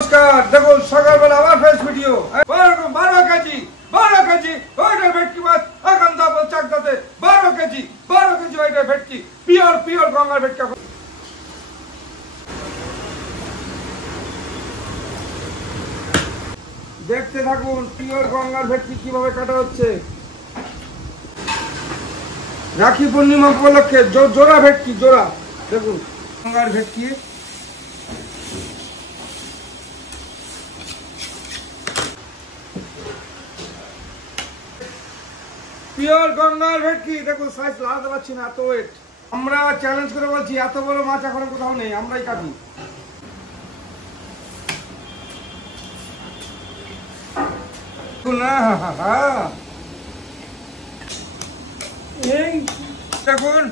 নমস্কার, দেখুন সকালবেলা আবার ফ্রেশ ভিডিও। 12 কেজি ওইটার ভেটকি মাছ এখন দাবল চাকদাতে 12 কেজি ওইটার ভেটকি পিওর গঙ্গার ভেটকি। দেখতে থাকুন পিওর গঙ্গার ভেটকি কিভাবে কাটা হচ্ছে। রাখি পূর্ণিমা উপলক্ষে জোড়া ভেটকি, জোড়া দেখুন গঙ্গার ভেটকি। পিওর গঙ্গার ভেটকি দেখুন, সাইজ লাগাতে পারছি না, এত ওয়েট। আমরা চ্যালেঞ্জ করে বলছি, এত বড় মাছ এখনো কোথাও নেই, আমরাই কাটি। এই দেখুন,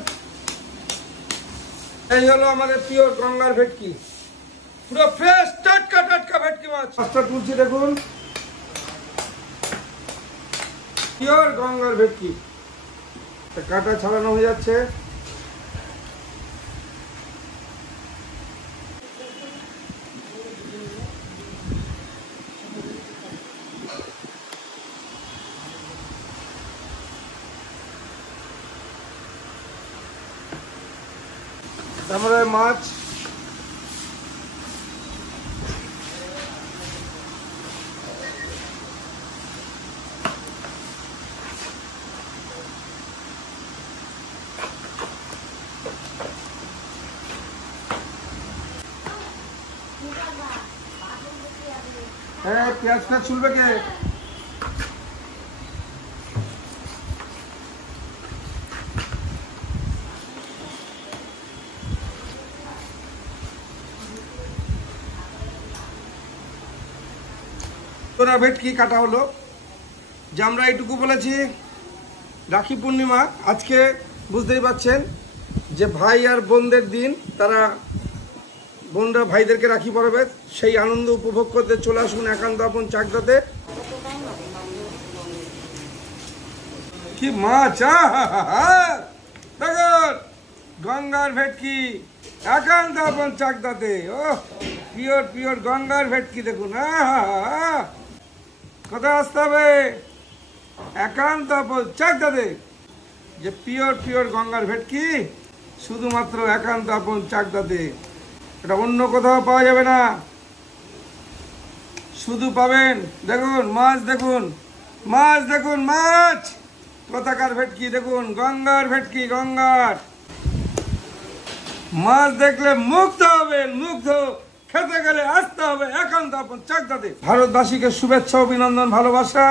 এই হলো আমাদের পিওর গঙ্গার ভেটকি, পুরো ফ্রেশ টাটকা ভেটকি মাছ। মাছটা তুলছি দেখুন, পিওর গঙ্গার ভেটকি। কাটা ছাড়ানো হয়ে যাচ্ছে। তারপরে মাছ পেঁয়াজ ছুলবে কে? তোরা ভেটকি কাটা হলো। যে আমরা এইটুকু বলেছি, রাখি পূর্ণিমা আজকে, বুঝতেই পারছেন যে ভাই আর বোনদের দিন। তারা বোনরা ভাইদেরকে রাখি পরাবে, সেই আনন্দ উপভোগ করতে চলে আসুন একান্ত আপন চাকদাতে। কি মাছ, দেখুন গঙ্গার ভেটকি একান্ত আপন চাকদাতে। ও পিওর গঙ্গার ভেটকি দেখুন। কোথায় আসতে হবে? একান্ত আপন চাকদাতে। যে পিওর গঙ্গার ভেটকি শুধুমাত্র একান্ত আপন চাকদাতে। এটা অন্য কোথাও পাওয়া যাবে না, শুধু পাবেন। দেখুন মাছ, দেখুন মাছ কোথাকার ভেটকি দেখুন, গঙ্গার ভেটকি, গঙ্গার মাছ। দেখলে মুগ্ধ হবেন, মুগ্ধ। খেতে গেলে আসতে হবে একান্ত আপন চাকদাতে। ভারতবাসীকে শুভেচ্ছা, অভিনন্দন, ভালোবাসা।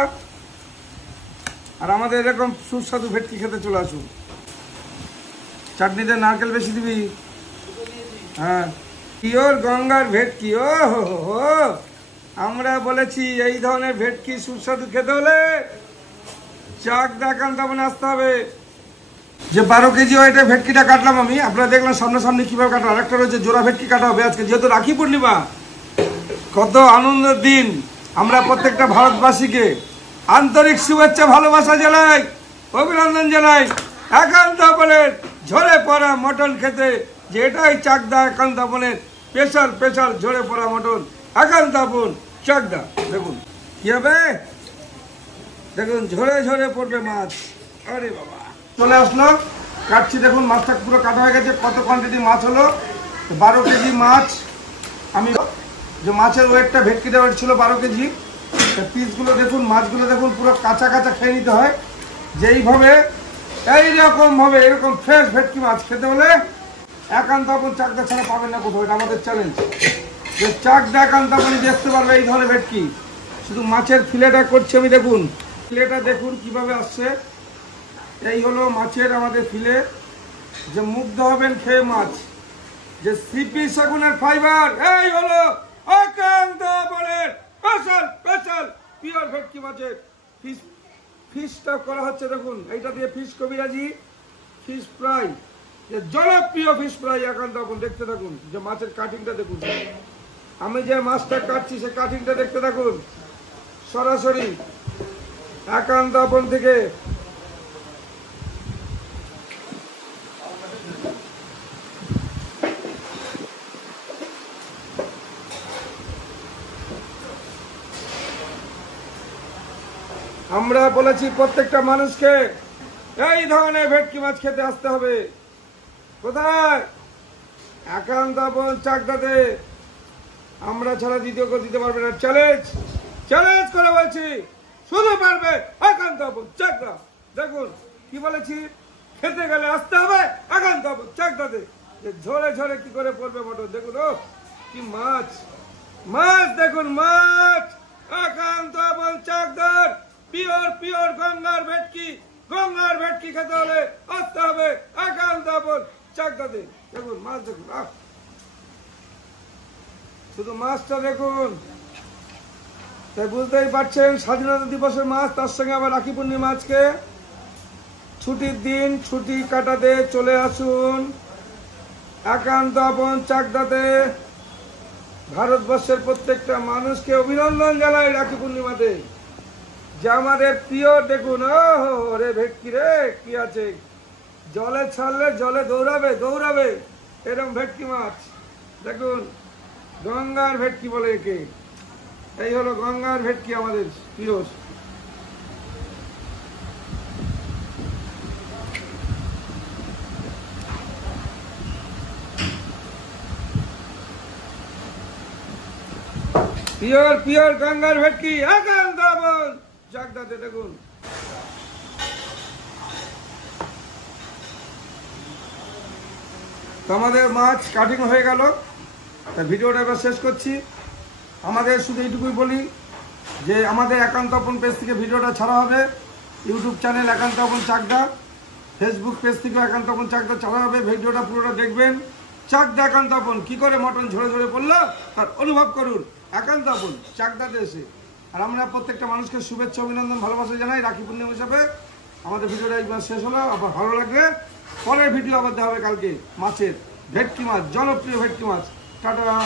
আর আমাদের এরকম সুস্বাদু ভেটকি খেতে চলে আসুন। চাটনিতে নারকেল বেশি দিবি। হ্যাঁ, পিওর গঙ্গার ভেটকি। ও হো, আমরা বলেছি এই ধরনের ভেটকি সুস্বাদু খেতে হলে চাকদা একান্ত আপনে আসতে হবে। যে 12 কেজি ওয়েটে ভেটকিটা কাটলাম আমি, আপনারা দেখলাম সামনাসামনি কিভাবে কাটা। আরেকটা রয়েছে জোড়া ভেটকি কাটা হবে আজকে, যেহেতু রাখি পূর্ণিমা। কত আনন্দের দিন। আমরা প্রত্যেকটা ভারতবাসীকে আন্তরিক শুভেচ্ছা, ভালোবাসা জানাই, অভিনন্দন জানাই। একান্ত আপনের ঝরে পড়া মটন খেতে, যে এটাই চাকদা একান্ত আপনের স্পেশাল ঝরে পড়া মটন, একান্ত আপন চাকদা। দেখুন কি হবে, দেখুন ঝরে পড়বে মাছ। আরে বাবা, চলে আসলো, কাটছি। দেখুন মাছটা পুরো কাটা হয়ে গেছে। কত কোয়ান্টিটি মাছ হলো? 12 কেজি মাছ। আমি যে মাছের ওয়েটটা, ভেটকিটা ওয়েট ছিল 12 কেজি। পিসগুলো দেখুন, মাছগুলো দেখুন, পুরো কাঁচা খেয়ে নিতে হয়। যেইভাবে এইরকম ভাবে এরকম ফ্রেশ ভেটকি মাছ খেতে হলে একান্ত আপন চাকদা ছাড়া পাবেন না কোথাও। এটা আমাদের চ্যালেঞ্জ, যে চাকদা একান্ত আপনি দেখতে পারবে এই ধরনের ভেটকি। শুধু মাছের ফিলেটা করছি আমি, দেখুন ফিলেটা দেখুন কিভাবে আসছে। এই হলো মাছের আমাদের ফিলে। যে মুগ্ধ হবেন খেয়ে মাছ, যে সিপি সেগুনের ফাইবার। এই হলো একান্ত আপনের স্পেশাল পিওর ভেটকি মাছের ফিশটা করা হচ্ছে। দেখুন এইটা দিয়ে ফিশ কবিরাজি, ফিশ ফ্রাই, যে জনপ্রিয় ফিশ ফ্রাই একান্ত আপন। দেখতে থাকুন যে মাছের কাটিংটা দেখুন। আমি যে মাছটা কাটছি সে কাটিংটা দেখতে থাকুন, সরাসরি একান্ত আপন থেকে। আমরা বলেছি প্রত্যেকটা মানুষকে এই ধরনের ভেটকি মাছ খেতে আসতে হবে। কোথায়? একান্ত আপন চাকদাতে। আমরা ছাড়া দ্বিতীয় কেউ দিতে পারবে না। চ্যালেঞ্জ চ্যালেঞ্জ করে বলছি, শুধু পারবে একান্ত আপন চাকদা। দেখুন কি বলেছি, খেতে গেলে আসতে হবে একান্ত আপন চাকদাতে। ঝরে ঝরে কি করে পড়বে মটন। দেখুন ও কি মাছ, মাছ দেখুন, মাছ একান্ত আপন চাকদার পিওর পিওর গঙ্গার ভেটকি। গঙ্গার ভেটকি খেতে হলে আসতে হবে একান্ত আপন চাকদাতে। দেখুন মাছ দেখুন, শুধু মাছটা দেখুন। তাই বুঝতেই পারছেন স্বাধীনতা দিবসের মাছ, তার সঙ্গে আবার রাখি পূর্ণিমা। আজকে ছুটির দিন, ছুটি কাটাতে চলে আসুন একান্ত আপন চাকদাতে। ভারতবর্ষের প্রত্যেকটা মানুষকে অভিনন্দন জানাই রাখি পূর্ণিমাতে, যে আমাদের প্রিয়। দেখুন ও রে ভেটকি রে, কি আছে, জলে ছাড়লে জলে দৌড়াবে দৌড়াবে, এরকম ভেটকি মাছ। দেখুন গঙ্গার ভেটকি বলে একে। এই হলো গঙ্গার ভেটকি আমাদের প্রিয়। পিওর পিওর গঙ্গার ভেটকি একান্ত আপন চাকদাতে। দেখুন তো আমাদের মাছ কাটিং হয়ে গেল। ভিডিওটা এবার শেষ করছি। আমাদের শুধু এইটুকুই বলি যে আমাদের একান্ত আপন পেজ থেকে ভিডিওটা ছাড়া হবে। ইউটিউব চ্যানেল একান্ত আপন চাকদা, ফেসবুক পেজ থেকেও একান্ত আপন চাকদা ছাড়া হবে। ভিডিওটা পুরোটা দেখবেন। চাকদা একান্ত আপন কি করে মটন ঝরে ঝরে পড়লো তার অনুভব করুন একান্ত আপন চাকদাতে এসে। আর আমরা প্রত্যেকটা মানুষকে শুভেচ্ছা অভিনন্দন ভালোবাসা জানাই রাখি পূর্ণিমা হিসাবে। আমাদের ভিডিওটা একবার শেষ হলো। আবার ভালো লাগলে পরের ভিডিও আবার দেখা হবে কালকে। মাছের ভেটকি মাছ, জনপ্রিয় ভেটকি মাছ। টাটা।